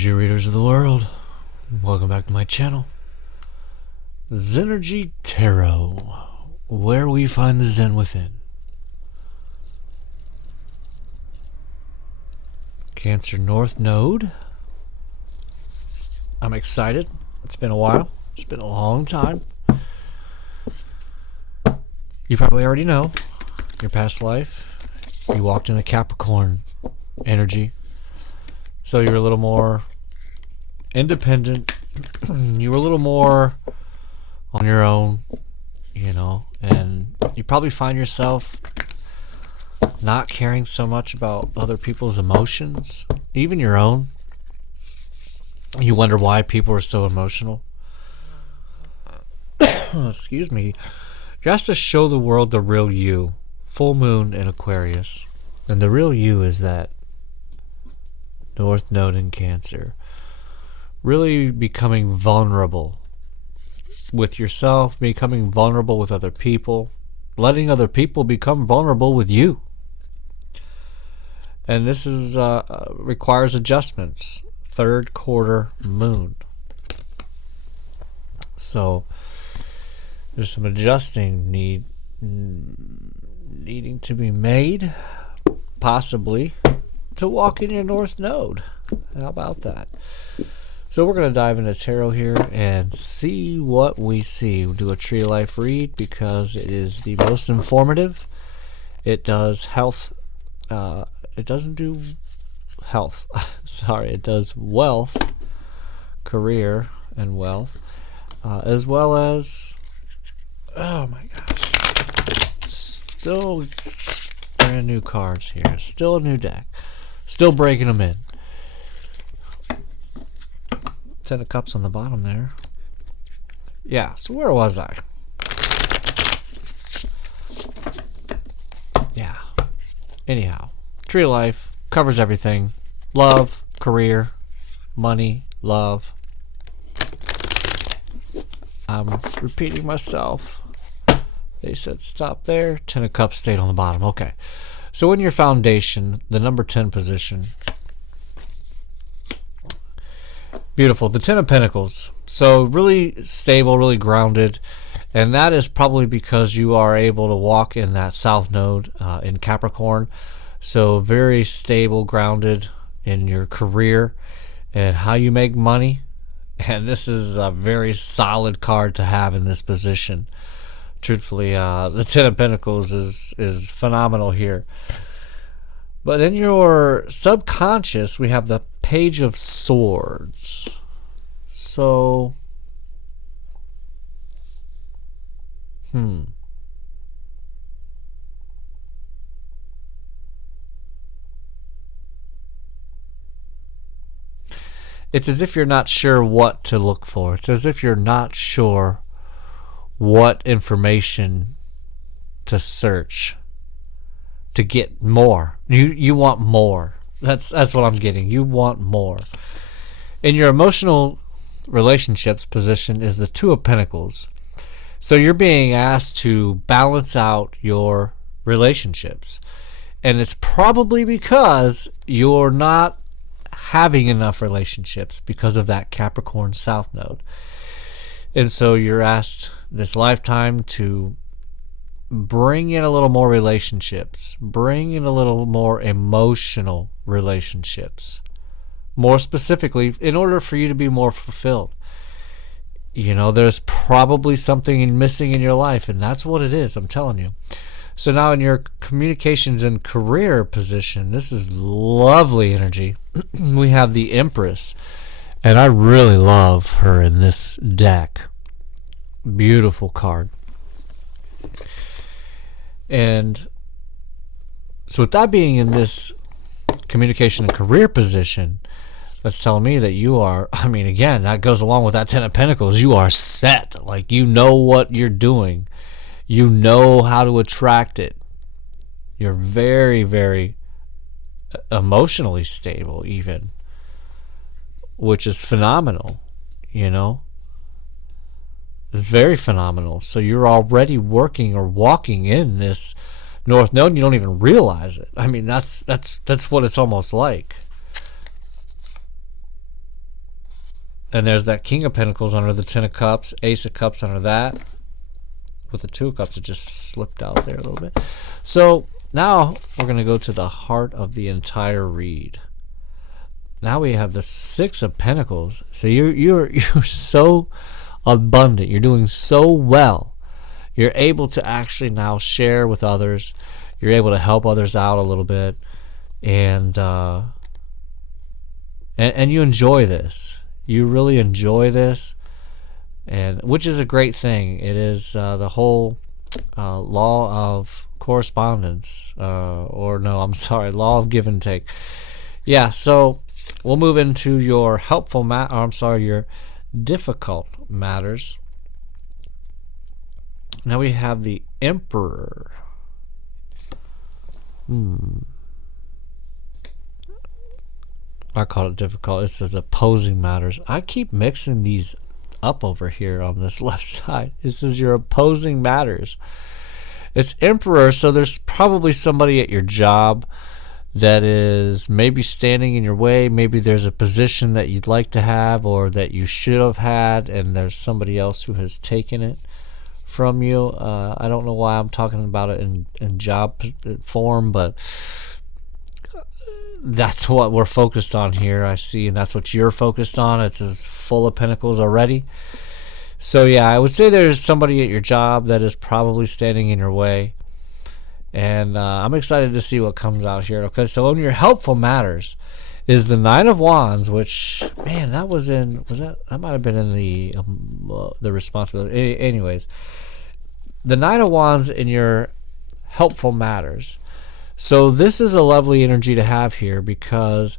energy readers of the world, welcome back to my channel, Zenergy Tarot, where we find the Zen within. Cancer North Node. I'm excited. It's been a while. It's been a long time. You probably already know your past life. You walked in the Capricorn energy. So you're a little more independent. You were a little more on your own, you know, and you probably find yourself not caring so much about other people's emotions, even your own. You wonder why people are so emotional. Excuse me. You have to show the world the real you. Full moon in Aquarius. And the real you is that North Node in Cancer. Really becoming vulnerable with yourself, becoming vulnerable with other people, letting other people become vulnerable with you. And this is requires adjustments. Third quarter moon. So there's some adjusting needing to be made, possibly, to walk in your North Node. How about that? So we're going to dive into tarot here and see what we see. We'll do a tree of life read because it is the most informative. It does health. It doesn't do health. Sorry, it does wealth, career, and wealth, as well as, oh my gosh, still brand new cards here. Still a new deck. Still breaking them in. 10 of Cups on the bottom there. Yeah, so where was I? Yeah. Anyhow, Tree of Life covers everything. Love, career, money, love. I'm repeating myself. They said stop there. 10 of Cups stayed on the bottom. Okay. So in your foundation, the number 10 position. Beautiful. The 10 of Pentacles. So really stable, really grounded. And that is probably because you are able to walk in that South Node in Capricorn. So very stable, grounded in your career and how you make money. And this is a very solid card to have in this position. Truthfully, the 10 of Pentacles is phenomenal here. But in your subconscious, we have the Page of Swords. So, it's as if you're not sure what to look for. It's as if you're not sure what information to search to get more. You want more. That's what I'm getting. You want more. In your emotional relationships position is the Two of Pentacles. So you're being asked to balance out your relationships. And it's probably because you're not having enough relationships because of that Capricorn South Node. And so you're asked this lifetime to bring in a little more relationships, bring in a little more emotional relationships. More specifically, in order for you to be more fulfilled. You know, there's probably something missing in your life, and that's what it is, I'm telling you. So now in your communications and career position, this is lovely energy. We have the Empress. And I really love her in this deck. Beautiful card. And so with that being in this communication and career position, that's telling me that you are, I mean, again, that goes along with that 10 of Pentacles. You are set. Like, you know what you're doing. You know how to attract it. You're very, very emotionally stable even. Which is phenomenal, you know. It's very phenomenal. So you're already working or walking in this North Node and you don't even realize it. I mean, that's what it's almost like. And there's that King of Pentacles under the Ten of Cups, Ace of Cups under that. With the Two of Cups, it just slipped out there a little bit. So now we're going to go to the heart of the entire read. Now we have the Six of Pentacles. So you're so abundant. You're doing so well. You're able to actually now share with others. You're able to help others out a little bit, and you enjoy this. You really enjoy this, and which is a great thing. It is the whole law of correspondence, or no, I'm sorry, law of give and take. Yeah. So we'll move into your helpful your difficult matters. Now we have the Emperor. I call it difficult. It says opposing matters. I keep mixing these up over here on this left side. It says your opposing matters. It's Emperor, so there's probably somebody at your job that is maybe standing in your way. Maybe there's a position that you'd like to have or that you should have had, and there's somebody else who has taken it from you. I don't know why I'm talking about it in job form, but that's what we're focused on here, I see, and that's what you're focused on. It's as full of pentacles already. So yeah, I would say there's somebody at your job that is probably standing in your way, and I'm excited to see what comes out here. Okay, so in your helpful matters is the Nine of Wands, which, man, that might have been in the responsibility. Anyways, the Nine of Wands in your helpful matters. So this is a lovely energy to have here because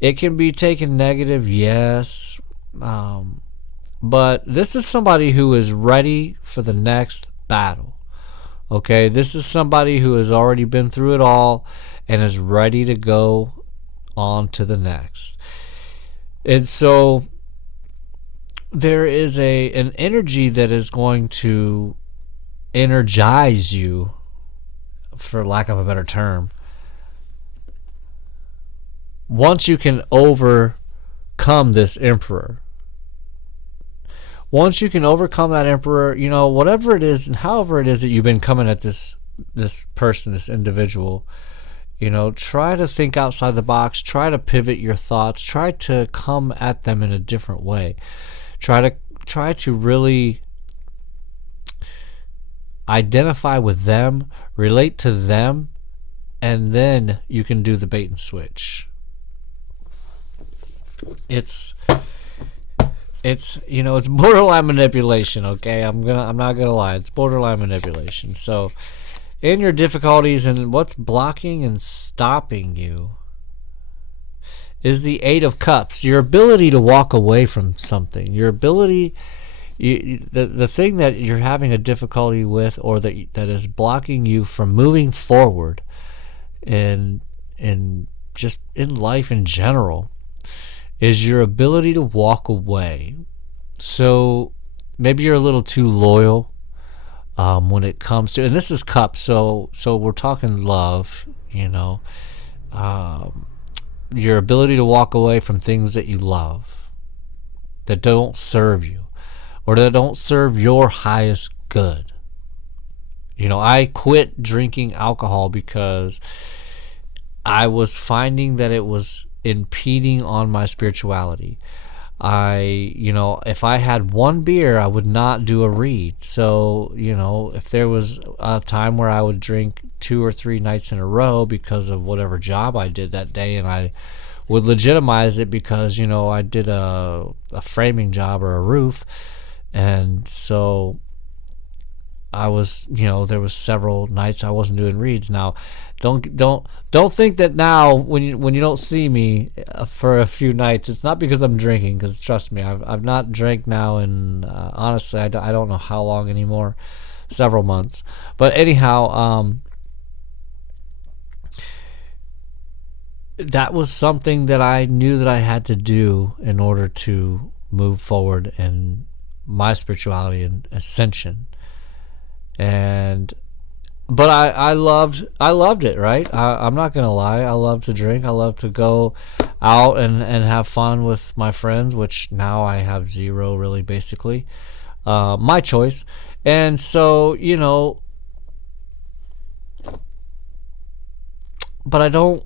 it can be taken negative, yes, but this is somebody who is ready for the next battle. Okay, this is somebody who has already been through it all and is ready to go on to the next. And so there is an energy that is going to energize you, for lack of a better term, once you can overcome this Emperor. Once you can overcome that Emperor, whatever it is and however it is that you've been coming at this person, this individual, try to think outside the box, try to pivot your thoughts, try to come at them in a different way. Try to really identify with them, relate to them, and then you can do the bait and switch. It's borderline manipulation, okay? I'm not gonna lie, it's borderline manipulation. So in your difficulties and what's blocking and stopping you is the Eight of Cups, your ability to walk away from something, your ability, the thing that you're having a difficulty with, or that is blocking you from moving forward and just in life in general, is your ability to walk away. So maybe you're a little too loyal when it comes to, and this is Cups, so we're talking love, your ability to walk away from things that you love, that don't serve you, or that don't serve your highest good. I quit drinking alcohol because I was finding that it was impeding on my spirituality. If I had one beer, I would not do a read. So, if there was a time where I would drink 2 or 3 nights in a row because of whatever job I did that day, and I would legitimize it because, I did a framing job or a roof, and so I was, there was several nights I wasn't doing reads. Now, don't think that now when you don't see me for a few nights, it's not because I'm drinking, because trust me, I've not drank now in honestly I don't know how long anymore, several months. But anyhow, that was something that I knew that I had to do in order to move forward in my spirituality and ascension. And but I loved it, right? I'm not gonna lie. I love to drink. I love to go out and have fun with my friends, which now I have zero, really, basically. My choice. And so, you know, but I don't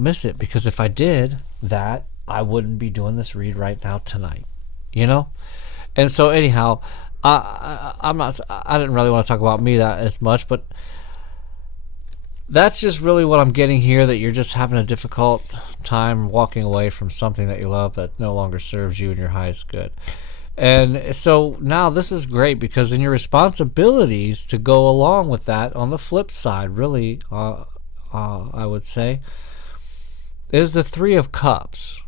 miss it, because if I did that, I wouldn't be doing this read right now tonight, you know? And so anyhow, I didn't really want to talk about me that as much, but that's just really what I'm getting here, that you're just having a difficult time walking away from something that you love that no longer serves you in your highest good. And so now this is great, because in your responsibilities to go along with that, on the flip side, really, I would say, is the Three of Cups.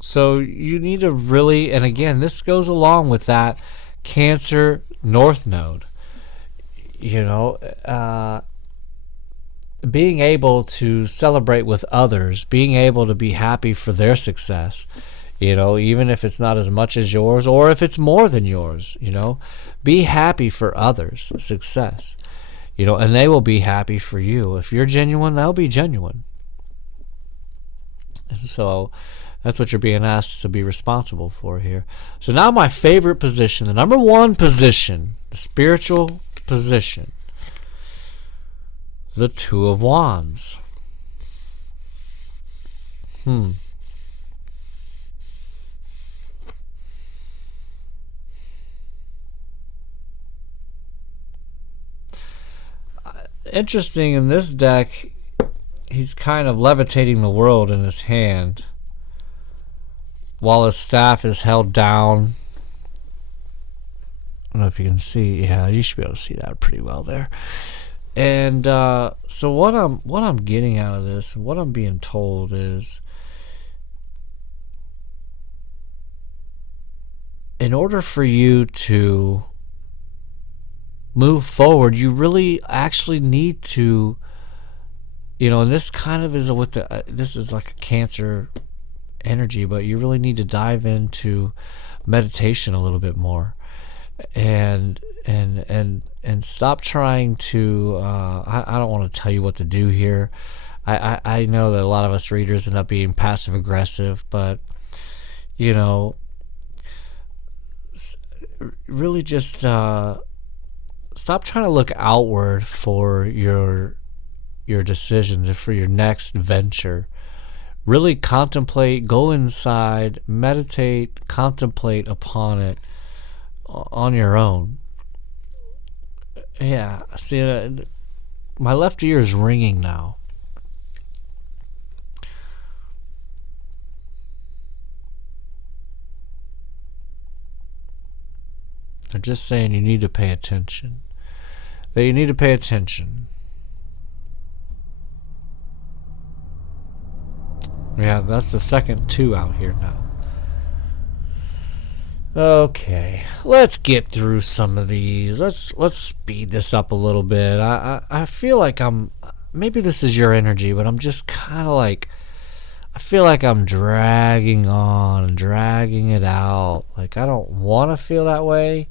So you need to really, and again, this goes along with that Cancer North Node. You know, being able to celebrate with others, being able to be happy for their success, you know, even if it's not as much as yours, or if it's more than yours, you know, be happy for others' success, you know, and they will be happy for you. If you're genuine, they'll be genuine. And so that's what you're being asked to be responsible for here. So now my favorite position, the number one position, the spiritual position, the Two of Wands. Interesting, in this deck, he's kind of levitating the world in his hand, while his staff is held down. I don't know if you can see. Yeah, you should be able to see that pretty well there. And so what I'm getting out of this, what I'm being told is, in order for you to move forward, you really actually need to, you know, and this kind of is with the this is like a Cancer energy, but you really need to dive into meditation a little bit more, and stop trying to I don't want to tell you what to do here. I know that a lot of us readers end up being passive aggressive, but you know, really just stop trying to look outward for your decisions or for your next venture. Really contemplate, go inside, meditate, contemplate upon it on your own. Yeah, see, my left ear is ringing now. I'm just saying you need to pay attention. That you need to pay attention. Yeah, that's the second two out here now. Okay, let's get through some of these. Let's speed this up a little bit. I feel like maybe this is your energy, but I'm just kind of like, I feel like I'm dragging on and dragging it out. Like, I don't want to feel that way.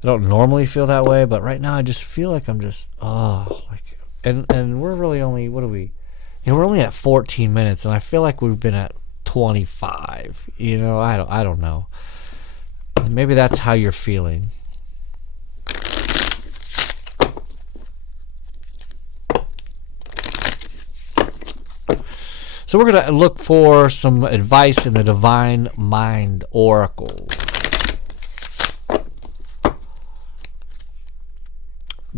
I don't normally feel that way, but right now I just feel like I'm just, and we're really only, what are we? Yeah, we're only at 14 minutes, and I feel like we've been at 25. You know, I don't know. Maybe that's how you're feeling. So we're going to look for some advice in the Divine Mind Oracle.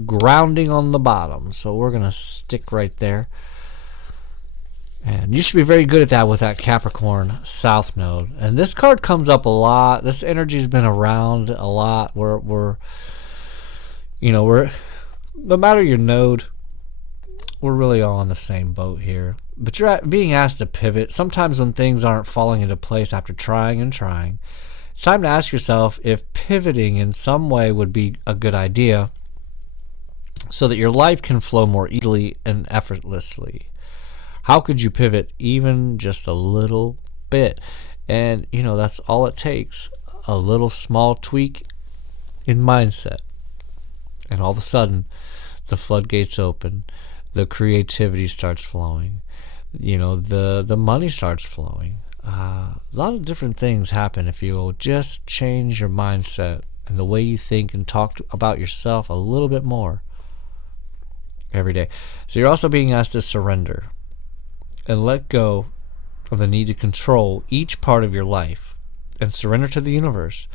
Grounding on the bottom. So we're going to stick right there. And you should be very good at that with that Capricorn South Node. And this card comes up a lot. This energy's been around a lot. We're no matter your node, we're really all on the same boat here. But you're being asked to pivot. Sometimes when things aren't falling into place after trying and trying, it's time to ask yourself if pivoting in some way would be a good idea so that your life can flow more easily and effortlessly. How could you pivot even just a little bit? And, you know, that's all it takes. A little small tweak in mindset. And all of a sudden, the floodgates open. The creativity starts flowing. You know, the money starts flowing. A lot of different things happen if you'll just change your mindset and the way you think and talk about yourself a little bit more every day. So you're also being asked to surrender and let go of the need to control each part of your life and surrender to the universe.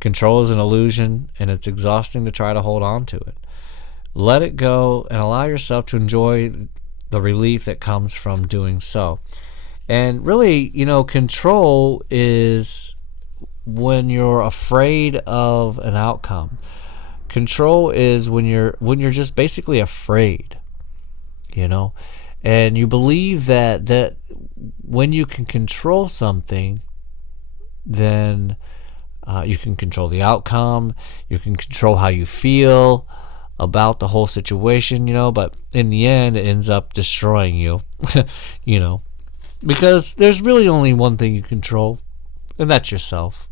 Control is an illusion, and it's exhausting to try to hold on to it. Let it go and allow yourself to enjoy the relief that comes from doing so. And really, you know, control is when you're afraid of an outcome. Control is when you're just basically afraid, you know, and you believe that when you can control something, then you can control the outcome, you can control how you feel about the whole situation, you know, but in the end, it ends up destroying you, you know, because there's really only one thing you control, and that's yourself.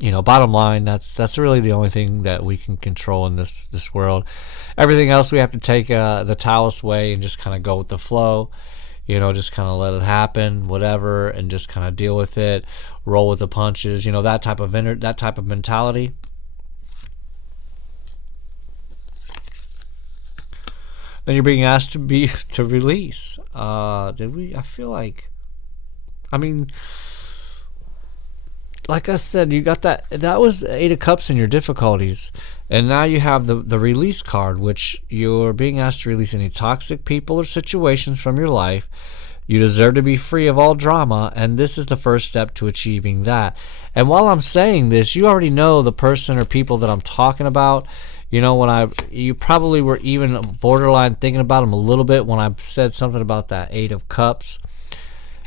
You know, bottom line, that's really the only thing that we can control in this world. Everything else we have to take the Taoist way and just kind of go with the flow. You know, just kind of let it happen, whatever, and just kind of deal with it, roll with the punches. You know, that type of mentality. Then you're being asked to release. Did we? I feel like. I mean, like I said, you got that. That was the Eight of Cups in your difficulties, and now you have the release card, which you're being asked to release any toxic people or situations from your life. You deserve to be free of all drama, and this is the first step to achieving that. And while I'm saying this, you already know the person or people that I'm talking about. You know, you probably were even borderline thinking about them a little bit when I said something about that Eight of Cups,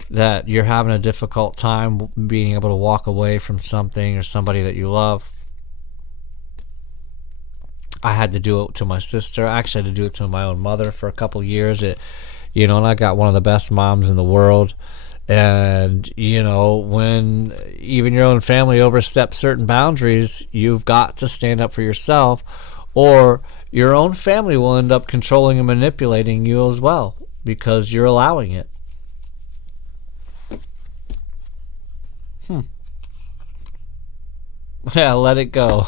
that you're having a difficult time being able to walk away from something or somebody that you love. I had to do it to my sister. I actually had to do it to my own mother for a couple of years. You know, and I got one of the best moms in the world. And, you know, when even your own family oversteps certain boundaries, you've got to stand up for yourself, or your own family will end up controlling and manipulating you as well because you're allowing it. Yeah, let it go.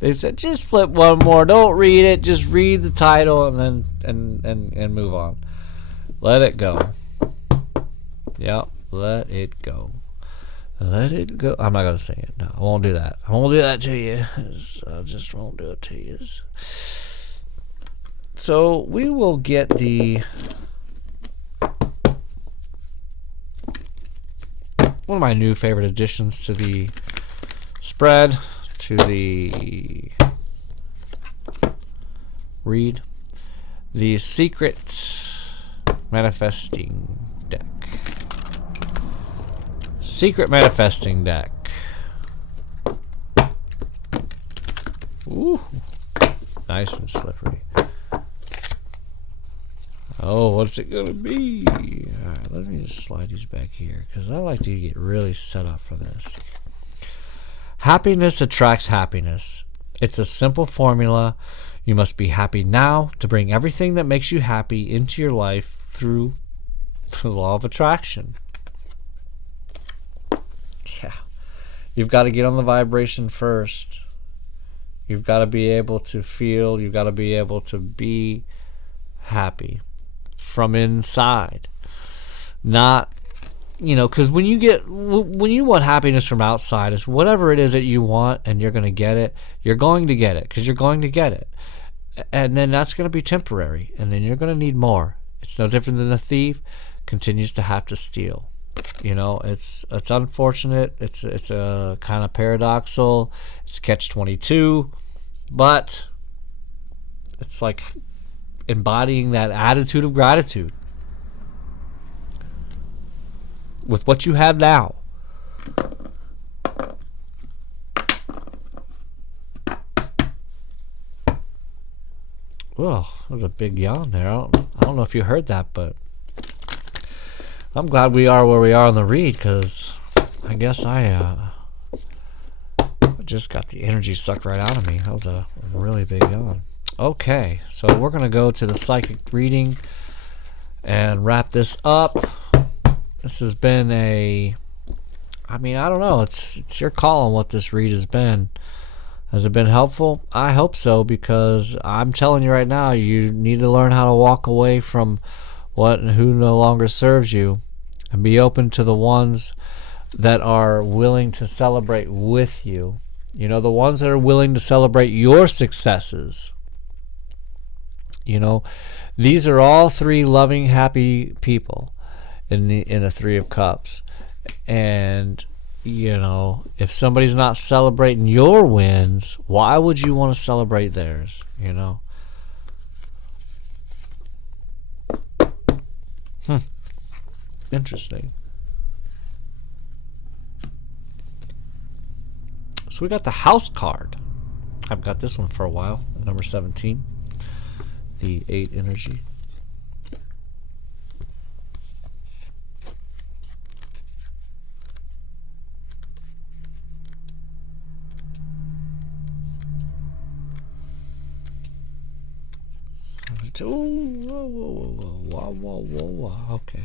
They said just flip one more. Don't read it. Just read the title and then and move on. Let it go. Yep, let it go. Let it go. I'm not going to sing it. No, I won't do that. I won't do that to you. I just won't do it to you. So we will get one of my new favorite additions to the spread, to the read, the Secret Manifesting Deck. Secret Manifesting Deck. Ooh, nice and slippery. Oh, what's it gonna be? Alright, let me just slide these back here because I like to get really set up for this. Happiness attracts happiness. It's a simple formula. You must be happy now to bring everything that makes you happy into your life through the law of attraction. Yeah. You've got to get on the vibration first. You've got to be able to feel. You've got to be able to be happy from inside. Not, you know, because when you want happiness from outside, it's whatever it is that you want and you're going to get it. You're going to get it because you're going to get it. And then that's going to be temporary. And then you're going to need more. It's no different than a thief continues to have to steal. You know, it's unfortunate. It's a kind of paradoxical. It's catch-22, but it's like embodying that attitude of gratitude with what you have now. Well, that was a big yawn there. I don't know if you heard that, but I'm glad we are where we are on the read, because I guess I just got the energy sucked right out of me. That was a really big yawn. Okay, so we're going to go to the psychic reading and wrap this up. This has been I don't know. It's your call on what this read has been. Has it been helpful? I hope so, because I'm telling you right now, you need to learn how to walk away from what and who no longer serves you and be open to the ones that are willing to celebrate with you. You know, the ones that are willing to celebrate your successes. You know, these are all three loving, happy people in the Three of Cups. And you know, if somebody's not celebrating your wins, why would you want to celebrate theirs? You know? Interesting. So we got the house card. I've got this one for a while, number 17. The 8 energy. Whoa. Okay.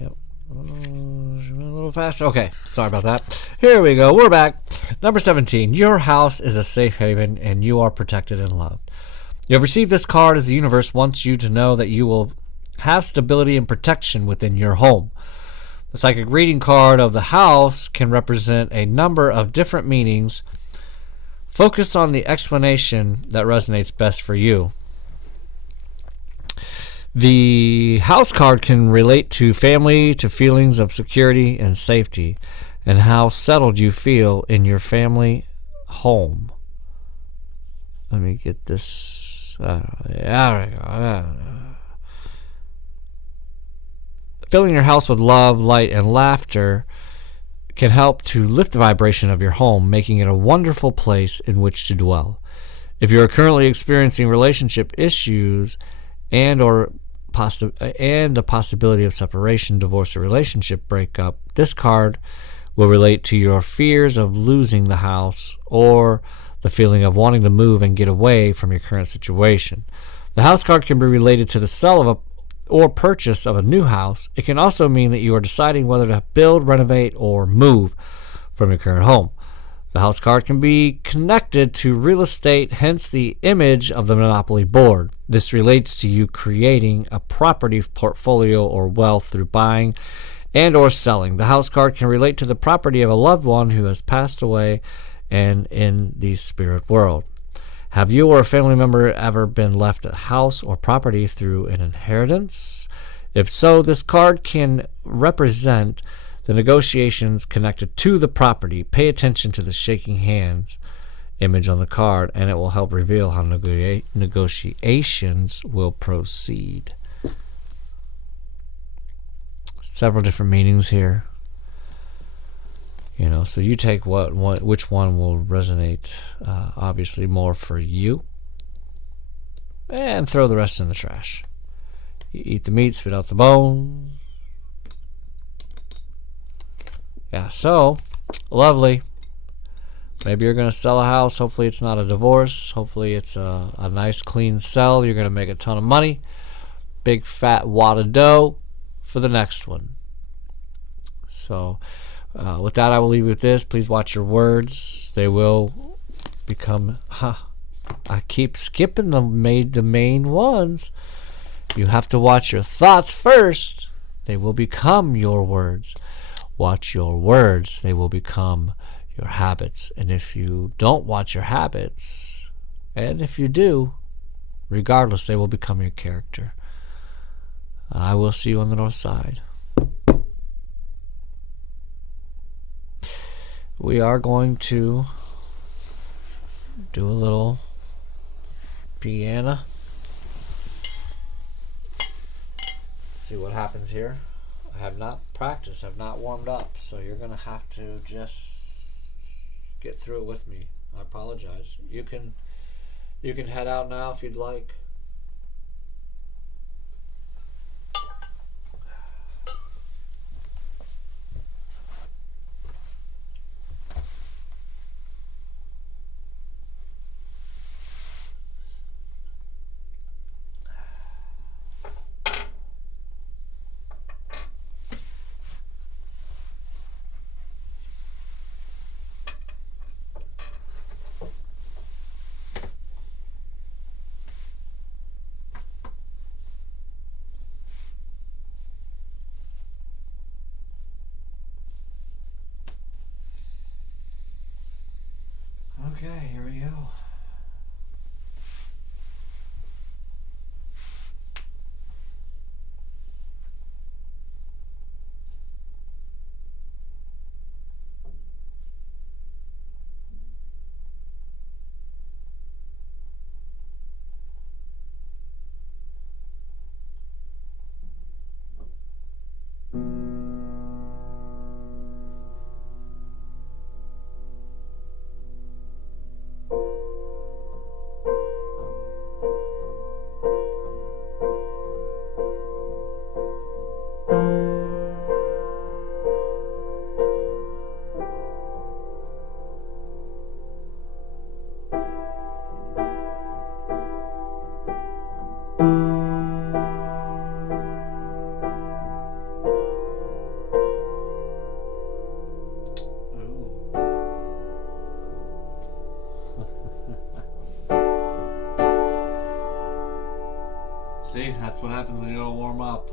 Yep. A little fast. Okay. Sorry about that. Here we go. We're back. Number 17. Your house is a safe haven and you are protected and loved. You have received this card as the universe wants you to know that you will have stability and protection within your home. The psychic reading card of the house can represent a number of different meanings. Focus on the explanation that resonates best for you. The house card can relate to family, to feelings of security and safety, and how settled you feel in your family home. Let me get this. There we go. Filling your house with love, light, and laughter can help to lift the vibration of your home, making it a wonderful place in which to dwell. If you are currently experiencing relationship issues and the possibility of separation, divorce, or relationship breakup, this card will relate to your fears of losing the house or the feeling of wanting to move and get away from your current situation. The house card can be related to the sale or purchase of a new house. It can also mean that you are deciding whether to build, renovate, or move from your current home. The house card can be connected to real estate, hence the image of the Monopoly board. This relates to you creating a property portfolio or wealth through buying and or selling. The house card can relate to the property of a loved one who has passed away and in the spirit world. Have you or a family member ever been left a house or property through an inheritance? If so, this card can represent the negotiations connected to the property. Pay attention to the shaking hands image on the card, and it will help reveal how negotiations will proceed. Several different meanings here. You know, so you take which one will resonate, obviously more for you, and throw the rest in the trash. You eat the meat, spit out the bones. Yeah, so lovely. Maybe you're going to sell a house. Hopefully it's not a divorce. Hopefully it's a nice clean sell. You're going to make a ton of money. Big fat wad of dough for the next one. So with that, I will leave you with this. Please watch your words. They will become... I keep skipping the main ones. You have to watch your thoughts first. They will become your words. Watch your words. They will become your habits. And if you don't watch your habits, and if you do, regardless, they will become your character. I will see you on the north side. We are going to do a little piano. See what happens here. I have not practiced, I've not warmed up, so you're going to have to just get through it with me. I apologize. You can head out now if you'd like. Okay, here we go. See, that's what happens when you don't warm up.